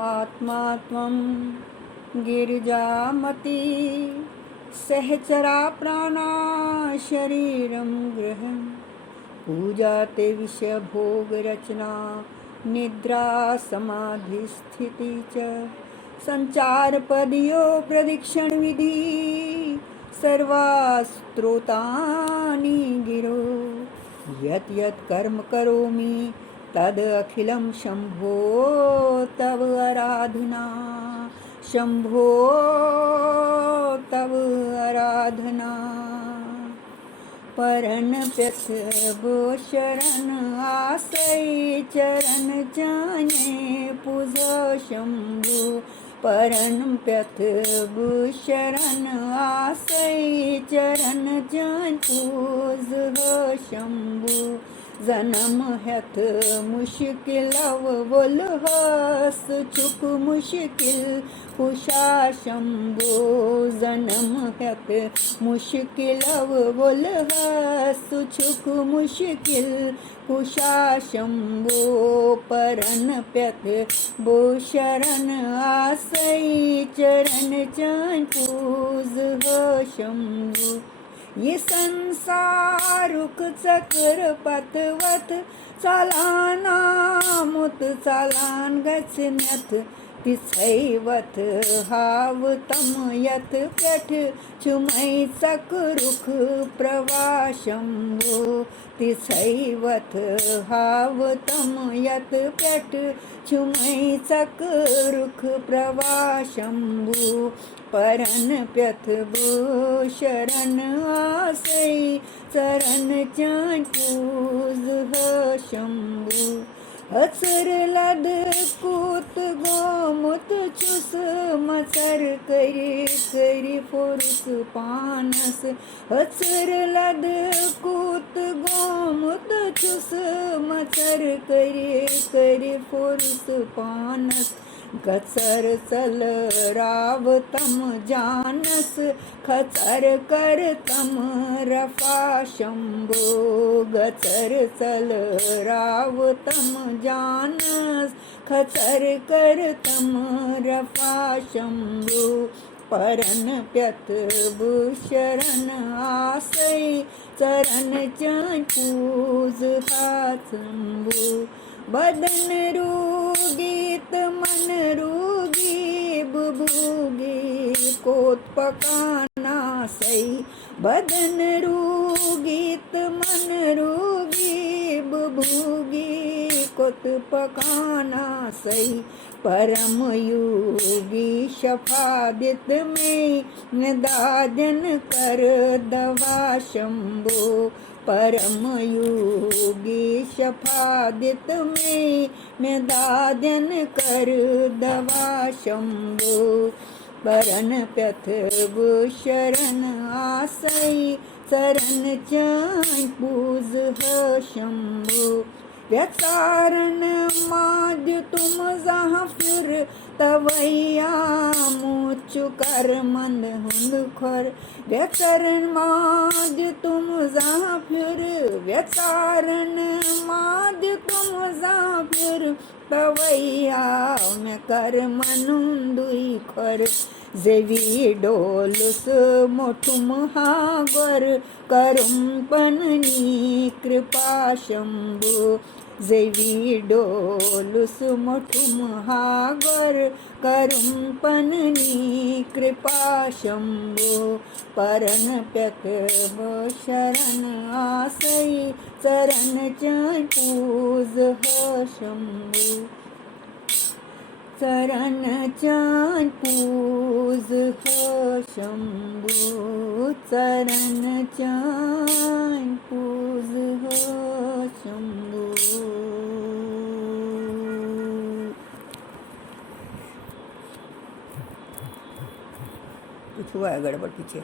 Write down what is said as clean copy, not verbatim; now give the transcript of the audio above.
आत्मा त्वं गिरिजामती सहचरा प्राणा शरीरं गृहं पूजा ते विषय भोग रचना निद्रा समाधि स्थिति च संचार पदियो प्रदक्षिण विधि सर्वास्त्रोतानि गिरो यत् यत् कर्म करोमि तद अखिलं शंभो तव आराधना शंभो तव आराधना परनप्यथ वो शरण आश्रय चरण जाने पूज शंभु परनप्यथ वो शरण आश्रय चरण जान पूज शंभु जन्म हथ मुश्किल बोल हस चुक मुश्किल कुशा शंभो जन्म हथ मुश्किल बोल हस चुक मुश्किल कुशा शंभो परन प्यथ बो शरण आश्रय चरण चान पूज शंभु ये संसारुक चक्र पतवत चालाना मुत चालान गचन्यथ तिसैवत हाव तम यत प्रठ चुमै चक्रुख प्रवाशंभो तिसैवत हाव तम यत प्रठ चुमै चक्रुख प्रवाशंभो परन प्यथ बो शरण आश्रय चरण चान पूज शंभु हसर लद कूत गोमुत चुस मसर करी फुरुस पानस हसर लद कूत गोमुत चुस मसर करी फुरुस पानस गचर चल राव तम जानस खचर कर तम रफा शंभो गचर चल राव तम जानस खचर कर तम रफा शंभो परन प्यथ बो शरण आश्रय चरण चान पूज शंभु बदन रूगीत मन रूगी बुभूगी कोत पकाना सही बदन रूगीत मन रूगी बुभूगी कोत पकाना सही परम योगी शफादित में दादन कर दवा शंभो परम योगी शफादित में दादन कर दवा शंभो परन प्यथ वो शरण आश्रय चरण चान पूज शंभो व्यचारण माद्य तुम जहाँ फिर तवैया मुचु कर मंद हुंद खोर व्यचारण माद्य तुम जहाँ फिर व्यचारण माद्य तुम जहाँ फिर तवैया में कर मनुंदुई खोर जेवी डोलुस मोठुम हागर करुम पननी कृपा शंभु जेवी डोलुस मोठुम हागर करुम पननी कृपा शंभु परन प्यथ बो शरण आश्रय चरण चान पूज शंभु चरण चान पूज शंभु चरण चान पूज शंभु। कुछ हुआ है गड़बड़ पीछे।